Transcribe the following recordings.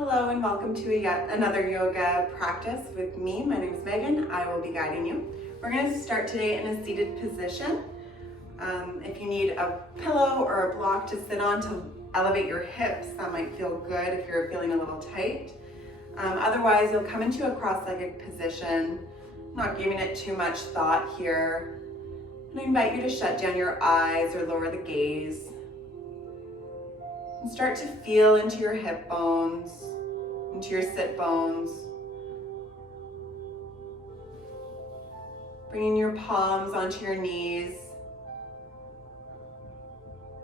Hello and welcome to yet another yoga practice with me. My name is Megan. I will be guiding you. We're going to start today in a seated position. If you need a pillow or a block to sit on to elevate your hips, that might feel good if you're feeling a little tight. Otherwise, you'll come into a cross-legged position, not giving it too much thought here. And I invite you to shut down your eyes or lower the gaze. And start to feel into your hip bones, into your sit bones. Bringing your palms onto your knees.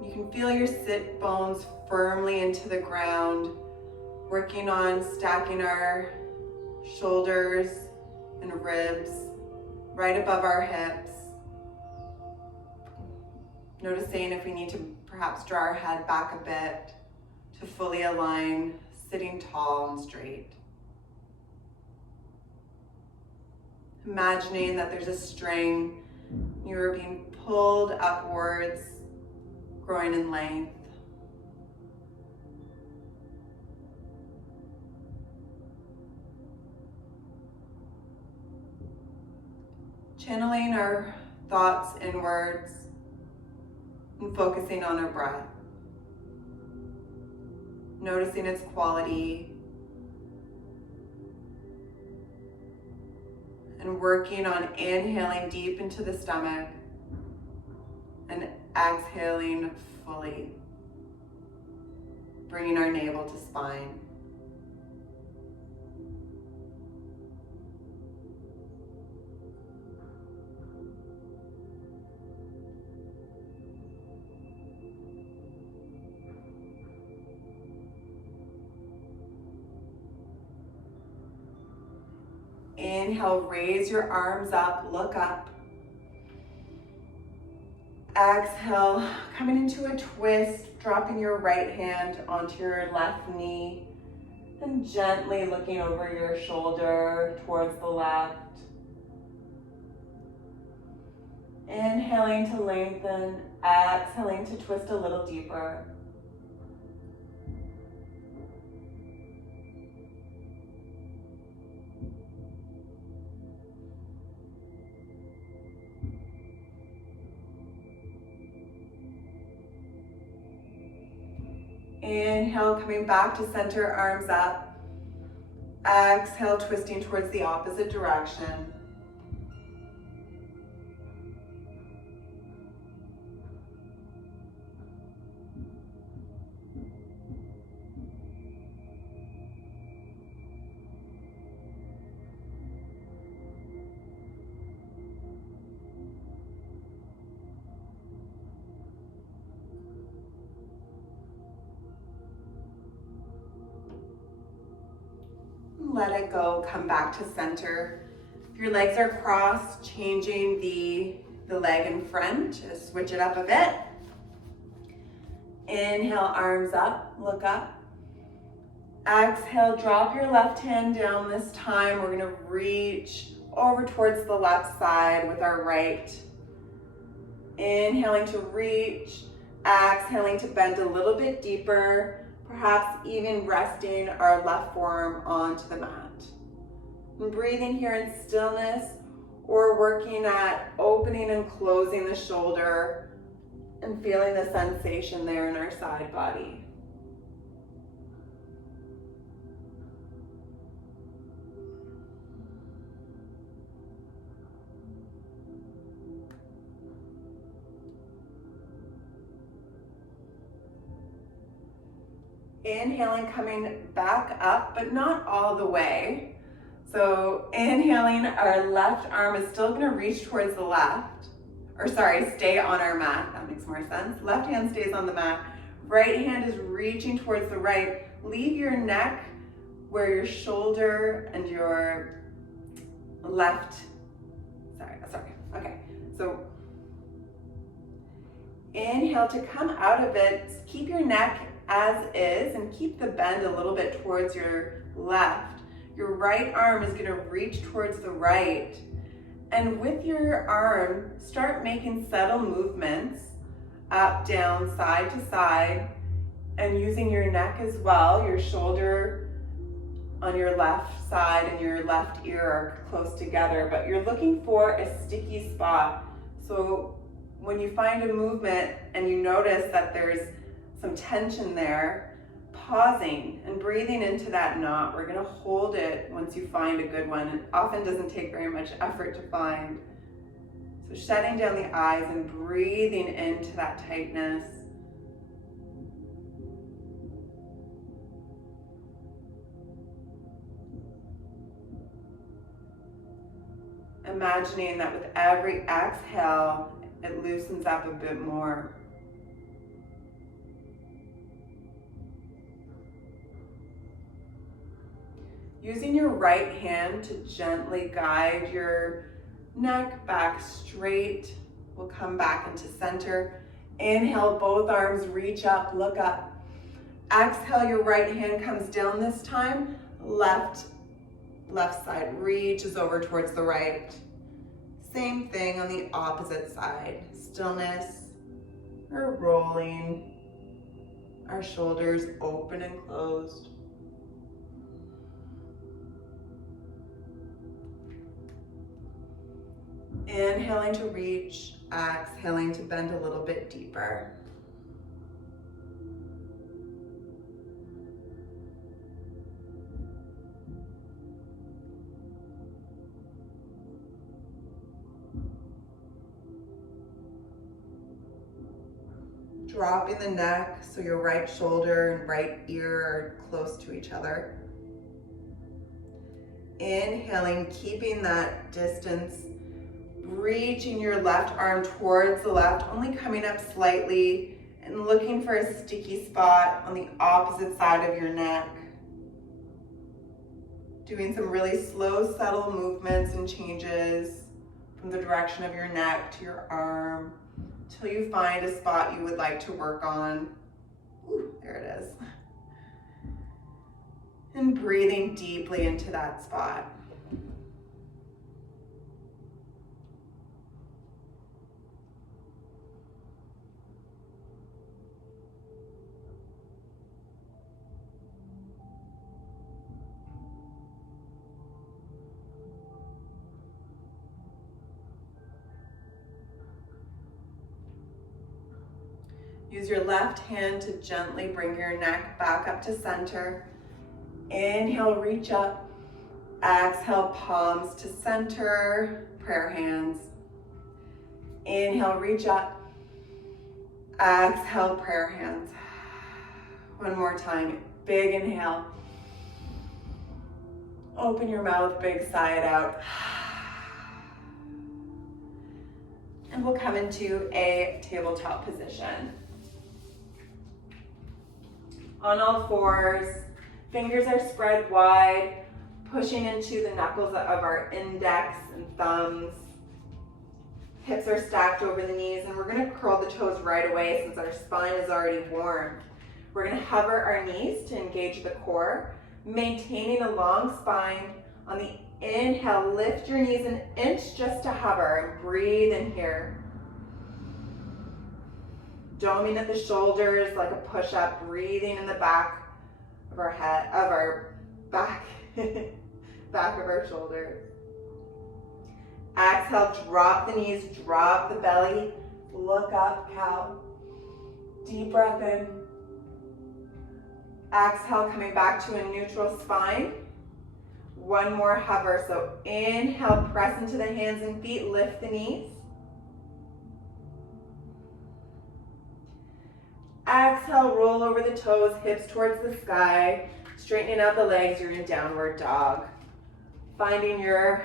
You can feel your sit bones firmly into the ground, working on stacking our shoulders and ribs right above our hips. Noticing if we need to perhaps draw our head back a bit to fully align, sitting tall and straight. Imagining that there's a string, you're being pulled upwards, growing in length. Channeling our thoughts inwards and focusing on our breath. Noticing its quality and working on inhaling deep into the stomach and exhaling fully, bringing our navel to spine. Inhale, raise your arms up, look up. Exhale, coming into a twist, dropping your right hand onto your left knee and gently looking over your shoulder towards the left. Inhaling to lengthen, exhaling to twist a little deeper. Inhale, coming back to center, arms up. Exhale, twisting towards the opposite direction. Let it go, come back to center. If your legs are crossed, changing the leg in front, just switch it up a bit. Inhale, arms up, look up. Exhale, drop your left hand down this time. We're gonna reach over towards the left side with our right. Inhaling to reach, exhaling to bend a little bit deeper. Perhaps even resting our left forearm onto the mat. And breathing here in stillness or working at opening and closing the shoulder and feeling the sensation there in our side body. Inhaling, coming back up, but not all the way. So inhaling, our left arm is still gonna reach towards the left. Or sorry, stay on our mat, that makes more sense. Left hand stays on the mat. Right hand is reaching towards the right. Leave your neck where your shoulder and your left, okay. So inhale to come out of it, keep your neck as is and keep the bend a little bit towards your left. Your right arm is going to reach towards the right. And with your arm, start making subtle movements up, down, side to side, and using your neck as well, your shoulder on your left side and your left ear are close together, but you're looking for a sticky spot. So when you find a movement and you notice that there's some tension there, pausing and breathing into that knot. We're gonna hold it once you find a good one. It often doesn't take very much effort to find. So shutting down the eyes and breathing into that tightness. Imagining that with every exhale, it loosens up a bit more. Using your right hand to gently guide your neck back straight. We'll come back into center. Inhale, both arms reach up, look up. Exhale, your right hand comes down this time. Left side reaches over towards the right. Same thing on the opposite side. Stillness. We're rolling. Our shoulders open and closed. Inhaling to reach, exhaling to bend a little bit deeper. Dropping the neck so your right shoulder and right ear are close to each other. Inhaling, keeping that distance. Reaching your left arm towards the left, only coming up slightly and looking for a sticky spot on the opposite side of your neck. Doing some really slow, subtle movements and changes from the direction of your neck to your arm until you find a spot you would like to work on. Ooh, there it is. And breathing deeply into that spot. Use your left hand to gently bring your neck back up to center. Inhale, reach up. Exhale, palms to center, prayer hands. Inhale, reach up. Exhale, prayer hands. One more time, big inhale. Open your mouth, big sigh it out. And we'll come into a tabletop position. On all fours, fingers are spread wide, pushing into the knuckles of our index and thumbs. Hips are stacked over the knees, and we're gonna curl the toes right away since our spine is already warm. We're gonna hover our knees to engage the core, maintaining a long spine. On the inhale, lift your knees an inch just to hover and breathe in here. Doming at the shoulders like a push-up, breathing in the back of our head, of our back, back of our shoulders. Exhale, drop the knees, drop the belly, look up, cow. Deep breath in. Exhale, coming back to a neutral spine. One more hover, so inhale, press into the hands and feet, lift the knees. Exhale, roll over the toes, hips towards the sky, straightening out the legs, you're in downward dog. Finding your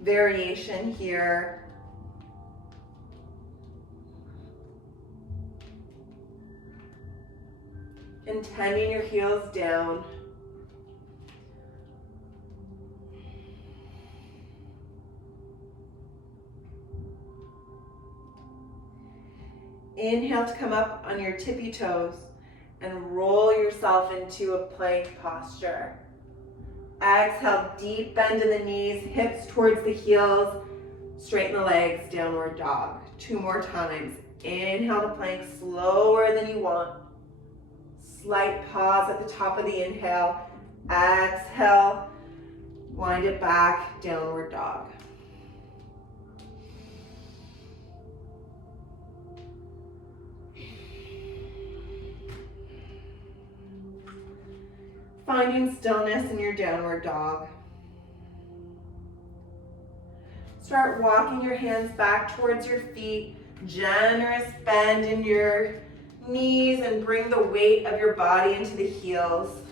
variation here. Intending your heels down. Inhale to come up on your tippy toes and roll yourself into a plank posture. Exhale, deep bend in the knees, hips towards the heels, straighten the legs, downward dog. 2 more times. Inhale to plank, slower than you want. Slight pause at the top of the inhale. Exhale, wind it back, downward dog. Finding stillness in your downward dog. Start walking your hands back towards your feet. Generous bend in your knees and bring the weight of your body into the heels.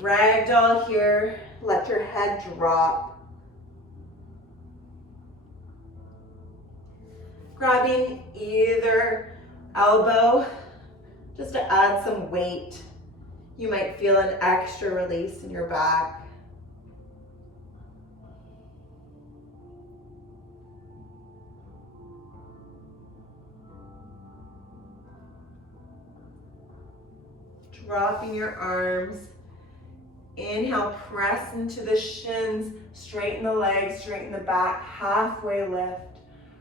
Ragdoll here. Let your head drop. Grabbing either elbow just to add some weight. You might feel an extra release in your back. Dropping your arms. Inhale, press into the shins, straighten the legs, straighten the back, halfway lift.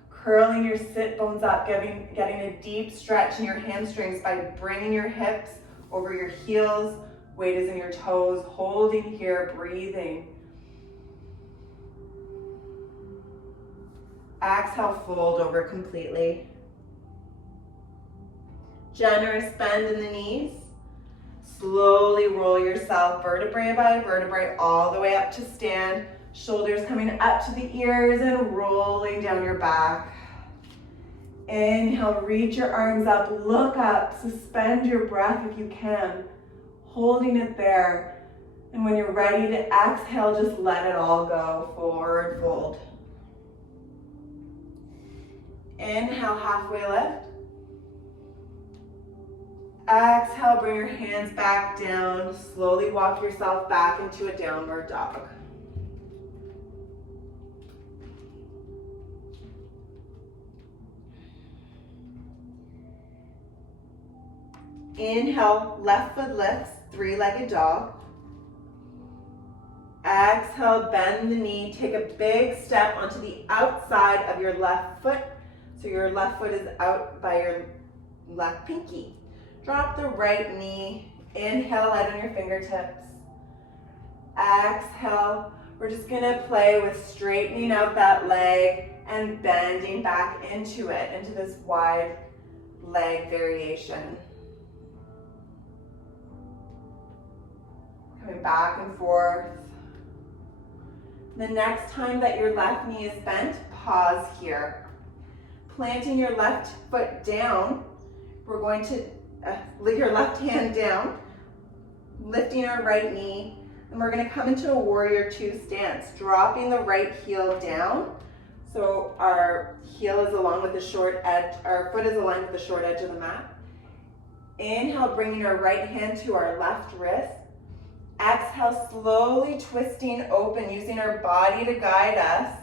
Curling your sit bones up, getting a deep stretch in your hamstrings by bringing your hips over your heels, weight is in your toes, holding here, breathing. Exhale, fold over completely. Generous bend in the knees. Slowly roll yourself vertebrae by vertebrae all the way up to stand. Shoulders coming up to the ears and rolling down your back. Inhale, reach your arms up, look up, suspend your breath if you can, holding it there. And when you're ready to exhale, just let it all go, forward fold. Inhale, halfway lift. Exhale, bring your hands back down. Slowly walk yourself back into a downward dog. Inhale, left foot lifts, three-legged dog. Exhale, bend the knee. Take a big step onto the outside of your left foot. So your left foot is out by your left pinky. Drop the right knee. Inhale, light on your fingertips. Exhale. We're just gonna play with straightening out that leg and bending back into it, into this wide leg variation. Coming back and forth. The next time that your left knee is bent, pause here. Planting your left foot down, we're going to lay your left hand down, lifting our right knee, and we're going to come into a warrior two stance, dropping the right heel down. So our heel is along with the short edge, our foot is aligned with the short edge of the mat. Inhale, bringing our right hand to our left wrist. Exhale, slowly twisting open, using our body to guide us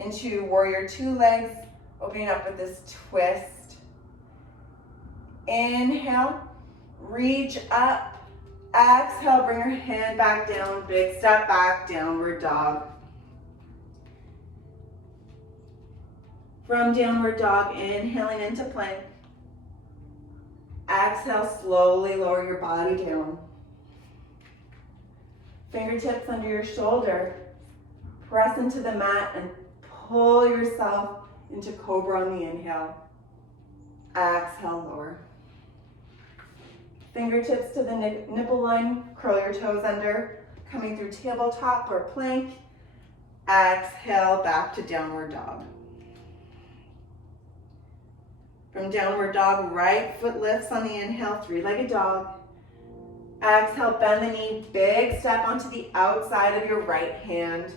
into warrior two legs, opening up with this twist. Inhale, reach up. Exhale, bring your hand back down, big step back, downward dog. From downward dog, inhaling into plank. Exhale, slowly lower your body down. Fingertips under your shoulder. Press into the mat and pull yourself into cobra on the inhale. Exhale, lower. Fingertips to the nipple line, curl your toes under, coming through tabletop or plank. Exhale, back to downward dog. From downward dog, right foot lifts on the inhale, three-legged dog. Exhale, bend the knee, big step onto the outside of your right hand.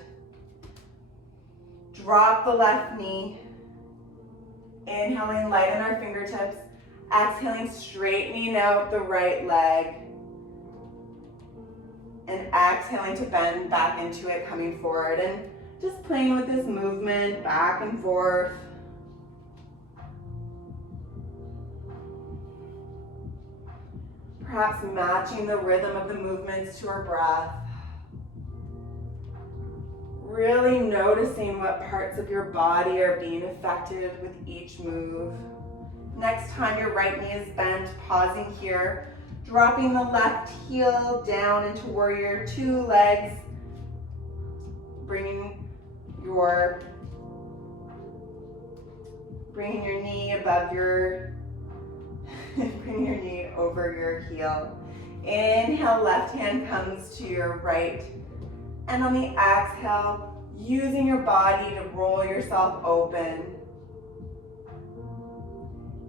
Drop the left knee. Inhaling, light on our fingertips. Exhaling, straightening out the right leg. And exhaling to bend back into it, coming forward. And just playing with this movement, back and forth. Perhaps matching the rhythm of the movements to our breath. Really noticing what parts of your body are being affected with each move. Next time your right knee is bent, pausing here, Dropping the left heel down into warrior two, legs. Bringing your knee above your, bring your knee over your heel. Inhale, left hand comes to your right. And on the exhale, using your body to roll yourself open.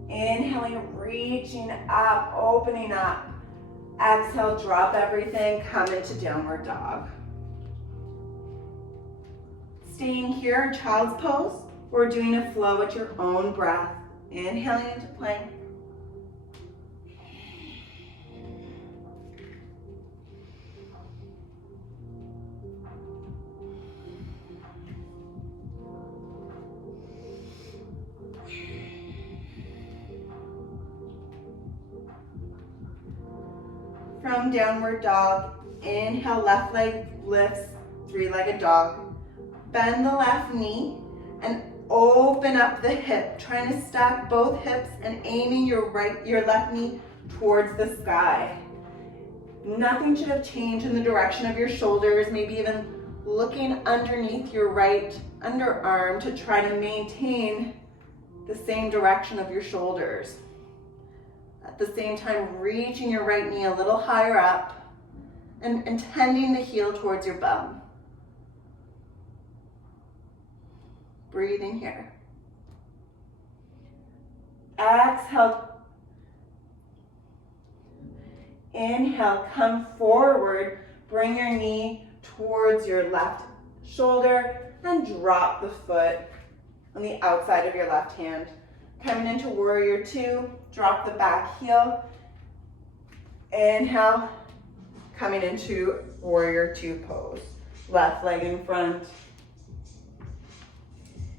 Inhaling, reaching up, opening up. Exhale, drop everything, come into downward dog. Staying here, child's pose. We're doing a flow at your own breath. Inhaling into plank. From downward dog, inhale, left leg lifts, three-legged dog. Bend the left knee and open up the hip, trying to stack both hips and aiming your left knee towards the sky. Nothing should have changed in the direction of your shoulders, maybe even looking underneath your right underarm to try to maintain the same direction of your shoulders. At the same time, reaching your right knee a little higher up and tending the heel towards your bum. Breathing here. Exhale. Inhale, come forward. Bring your knee towards your left shoulder and drop the foot on the outside of your left hand. Coming into warrior two, drop the back heel. Inhale, coming into warrior two pose. Left leg in front.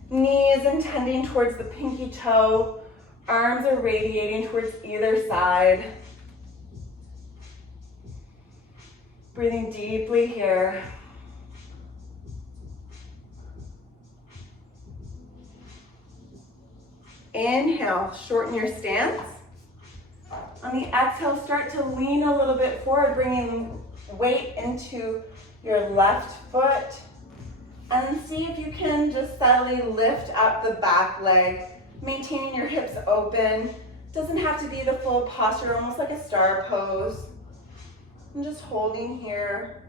Knees intending towards the pinky toe. Arms are radiating towards either side. Breathing deeply here. Inhale, shorten your stance. On the exhale, start to lean a little bit forward, bringing weight into your left foot. And see if you can just subtly lift up the back leg, maintaining your hips open. Doesn't have to be the full posture, almost like a star pose. I'm just holding here.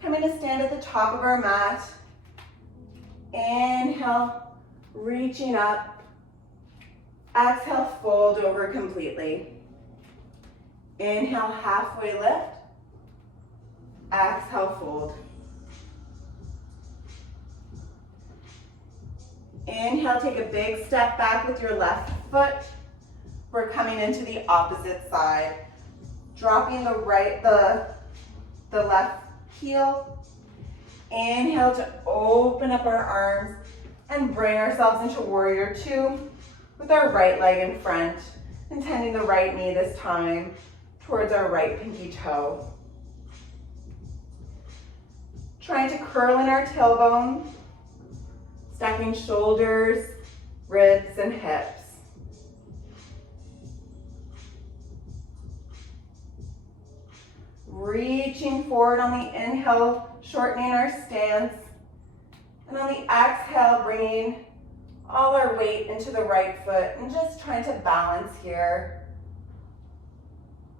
Coming to stand at the top of our mat. Inhale, reaching up. Exhale, fold over completely. Inhale, halfway lift. Exhale, fold. Inhale, take a big step back with your left foot. We're coming into the opposite side. Dropping the left heel. Inhale to open up our arms and bring ourselves into warrior two with our right leg in front, intending the right knee this time towards our right pinky toe. Trying to curl in our tailbone, stacking shoulders, ribs, and hips. Reaching forward on the inhale, shortening our stance. And on the exhale, bringing all our weight into the right foot and just trying to balance here.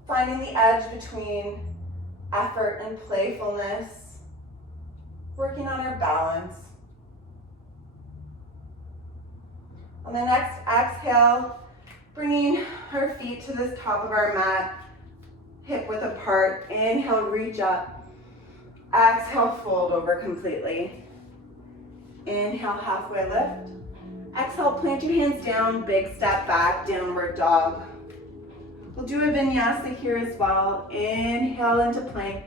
Finding the edge between effort and playfulness. Working on our balance. On the next exhale, bringing our feet to the top of our mat, hip width apart. Inhale, reach up. Exhale, fold over completely. Inhale, halfway lift. Exhale, plant your hands down, big step back, downward dog. We'll do a vinyasa here as well. Inhale into plank.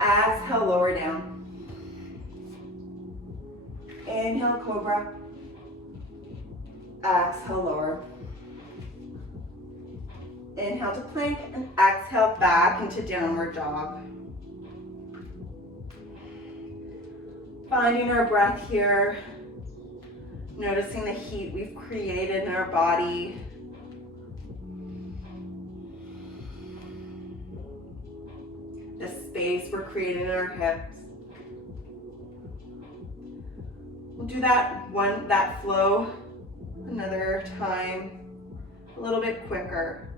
Exhale, lower down. Inhale, cobra. Exhale, lower. Inhale to plank and exhale back into downward dog. Finding our breath here. Noticing the heat we've created in our body. The space we're creating in our hips. We'll do that flow another time, a little bit quicker.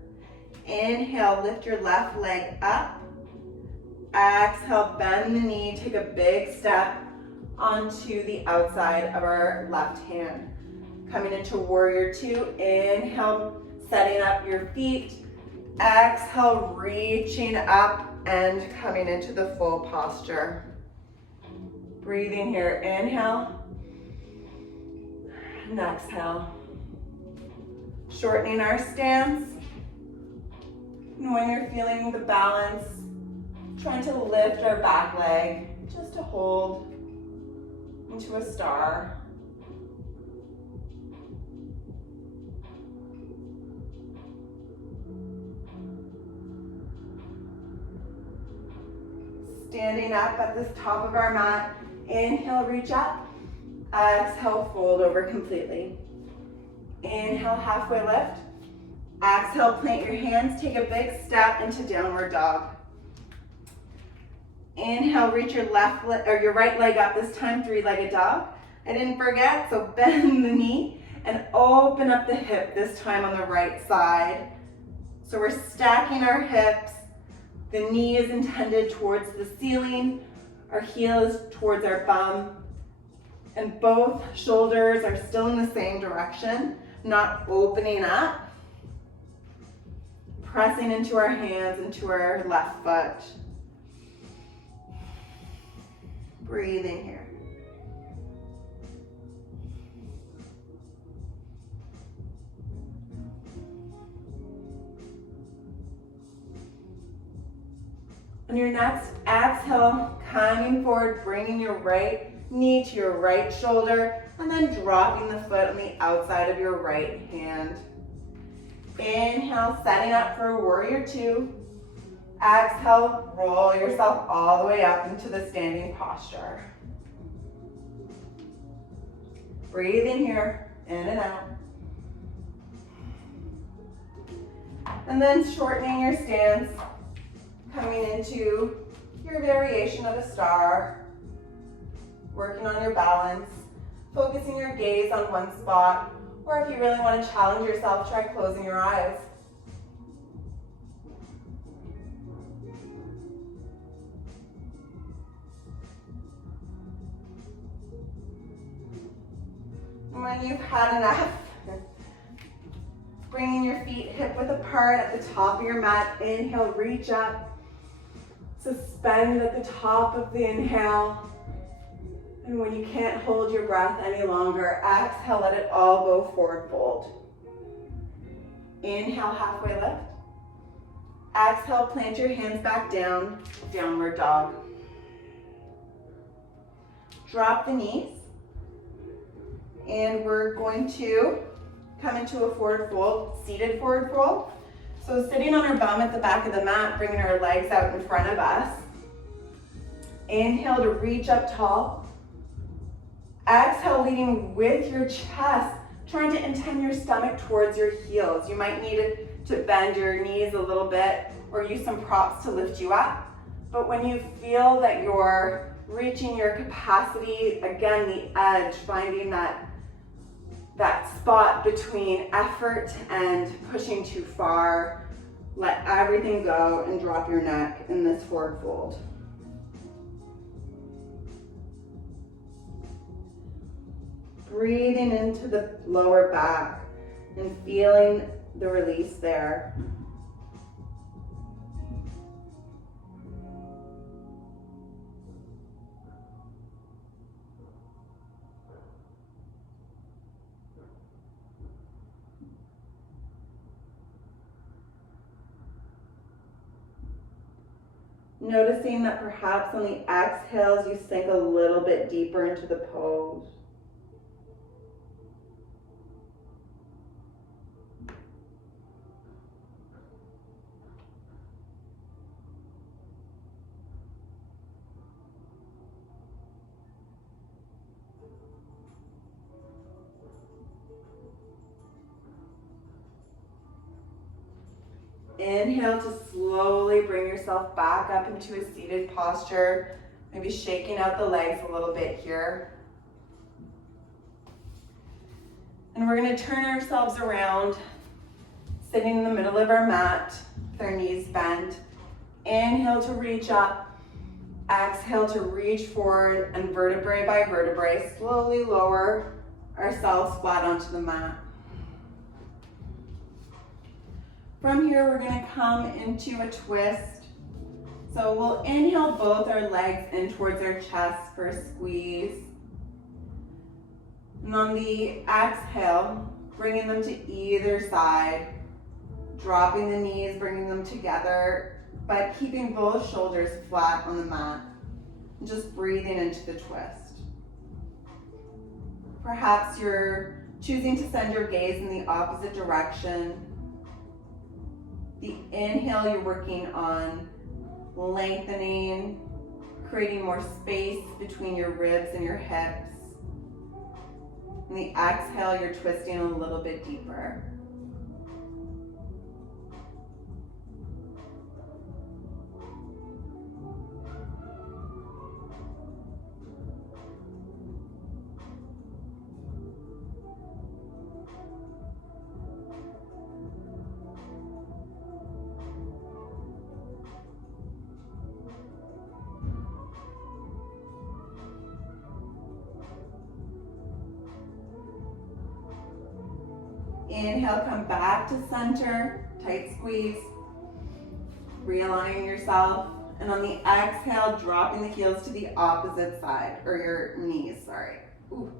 Inhale, lift your left leg up. Exhale, bend the knee, take a big step onto the outside of our left hand. Coming into warrior two, inhale, setting up your feet. Exhale, reaching up and coming into the full posture. Breathing here, inhale and exhale. Shortening our stance. And when you're feeling the balance, trying to lift our back leg just to hold into a star. Standing up at the top of our mat. Inhale, reach up. Exhale, fold over completely. Inhale, halfway lift. Exhale, plant your hands, take a big step into downward dog. Inhale, reach your your right leg up, this time three-legged dog. I didn't forget, so bend the knee and open up the hip, this time on the right side. So we're stacking our hips. The knee is intended towards the ceiling. Our heel is towards our bum. And both shoulders are still in the same direction, not opening up. Pressing into our hands, into our left foot. Breathing here. On your next exhale, coming forward, bringing your right knee to your right shoulder, and then dropping the foot on the outside of your right hand. Inhale, setting up for warrior two. Exhale, roll yourself all the way up into the standing posture. Breathe in here, in and out. And then shortening your stance, coming into your variation of a star, working on your balance, focusing your gaze on one spot, or if you really want to challenge yourself, try closing your eyes. And when you've had enough, bringing your feet hip width apart at the top of your mat. Inhale, reach up. Suspend at the top of the inhale. And when you can't hold your breath any longer, exhale, let it all go forward fold. Inhale, halfway lift. Exhale, plant your hands back down, downward dog. Drop the knees. And we're going to come into a forward fold, seated forward fold. So sitting on our bum at the back of the mat, bringing our legs out in front of us. Inhale to reach up tall. Exhale, leading with your chest, trying to intend your stomach towards your heels. You might need to bend your knees a little bit or use some props to lift you up. But when you feel that you're reaching your capacity, again, the edge, finding that spot between effort and pushing too far, let everything go and drop your neck in this forward fold. Breathing into the lower back and feeling the release there. Noticing that perhaps on the exhales you sink a little bit deeper into the pose. Inhale to slowly bring yourself back up into a seated posture, maybe shaking out the legs a little bit here. And we're going to turn ourselves around, sitting in the middle of our mat with our knees bent. Inhale to reach up. Exhale to reach forward, and vertebrae by vertebrae, slowly lower ourselves flat onto the mat. From here, we're going to come into a twist. So we'll inhale both our legs in towards our chest for a squeeze. And on the exhale, bringing them to either side, dropping the knees, bringing them together, but keeping both shoulders flat on the mat. And just breathing into the twist. Perhaps you're choosing to send your gaze in the opposite direction. The inhale, you're working on lengthening, creating more space between your ribs and your hips. And the exhale, you're twisting a little bit deeper. Inhale, come back to center, tight squeeze, realigning yourself. And on the exhale, dropping the heels to the opposite side, or your knees, sorry. Ooh,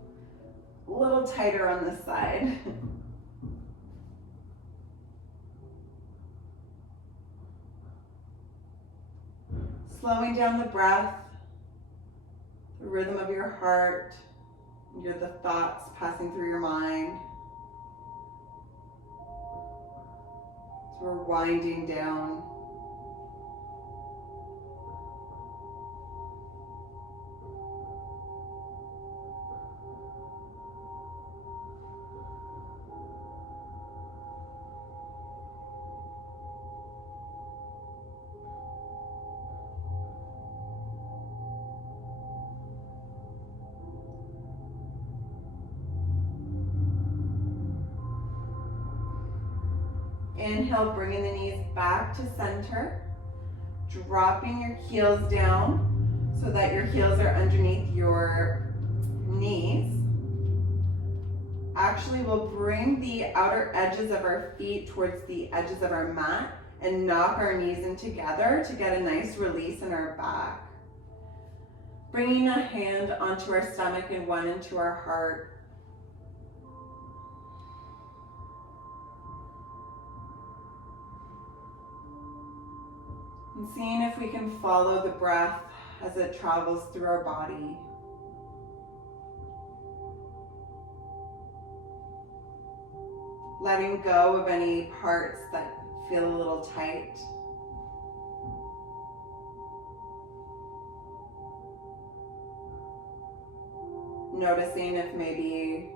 a little tighter on this side. Slowing down the breath, the rhythm of your heart, the thoughts passing through your mind. So we're winding down. Inhale, bringing the knees back to center, dropping your heels down so that your heels are underneath your knees. Actually, we'll bring the outer edges of our feet towards the edges of our mat and knock our knees in together to get a nice release in our back. Bringing a hand onto our stomach and one into our heart. And seeing if we can follow the breath as it travels through our body. Letting go of any parts that feel a little tight. Noticing if maybe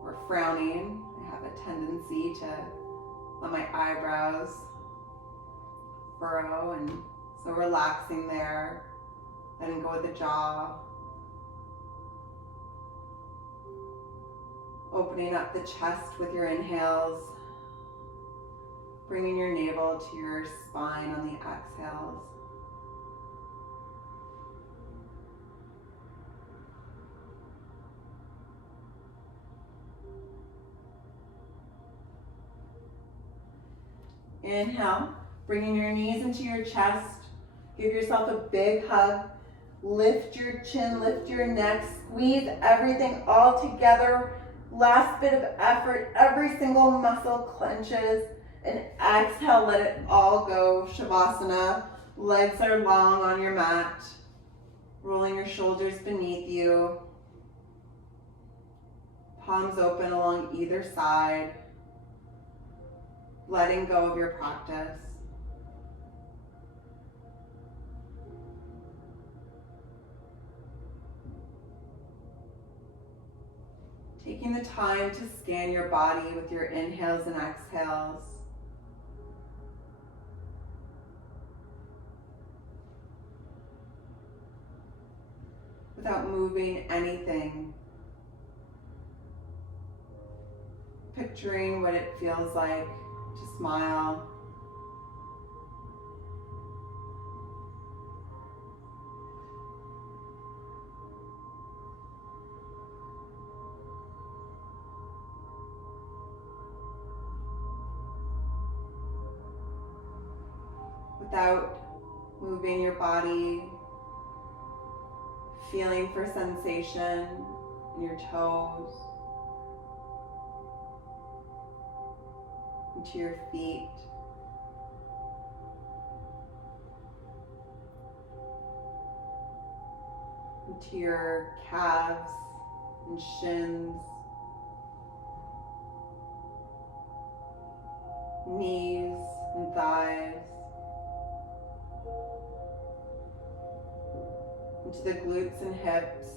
we're frowning. I have a tendency to let my eyebrows furrow, and so relaxing there, letting go of the jaw, opening up the chest with your inhales, bringing your navel to your spine on the exhales. Inhale. Bringing your knees into your chest, give yourself a big hug, lift your chin, lift your neck, squeeze everything all together. Last bit of effort, every single muscle clenches, and exhale, let it all go. Shavasana, legs are long on your mat, rolling your shoulders beneath you, palms open along either side, letting go of your practice. Taking the time to scan your body with your inhales and exhales. without moving anything. Picturing what it feels like to smile. Without moving your body, feeling for sensation in your toes, into your feet, into your calves and shins, knees and thighs, into the glutes and hips,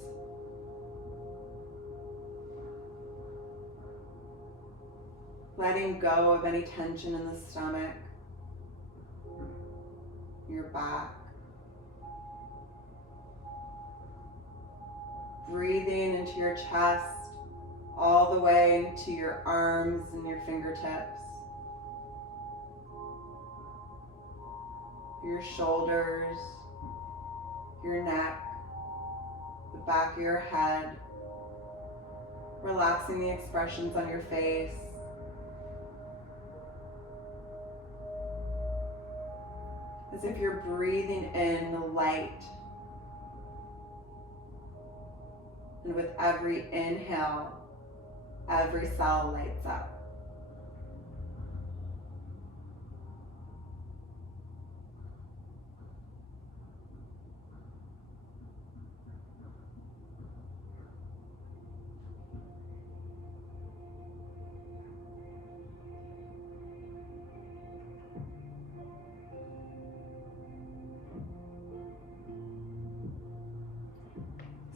letting go of any tension in the stomach, your back, breathing into your chest all the way into your arms and your fingertips, your shoulders, your neck, the back of your head, relaxing the expressions on your face, as if you're breathing in the light, and with every inhale, every cell lights up.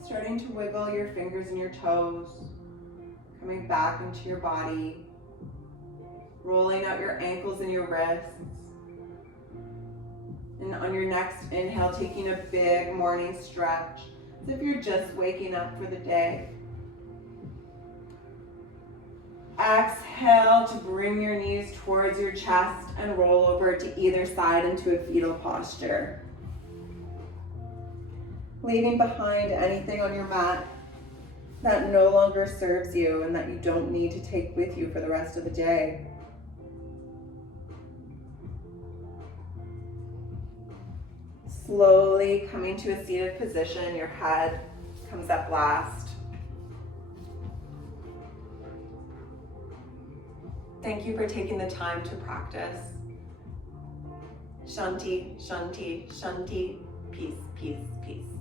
Starting to wiggle your fingers and your toes, coming back into your body, rolling out your ankles and your wrists. And on your next inhale, taking a big morning stretch, as if you're just waking up for the day. Exhale to bring your knees towards your chest and roll over to either side into a fetal posture. Leaving behind anything on your mat that no longer serves you and that you don't need to take with you for the rest of the day. Slowly coming to a seated position, your head comes up last. Thank you for taking the time to practice. Shanti, Shanti, Shanti, peace, peace, peace.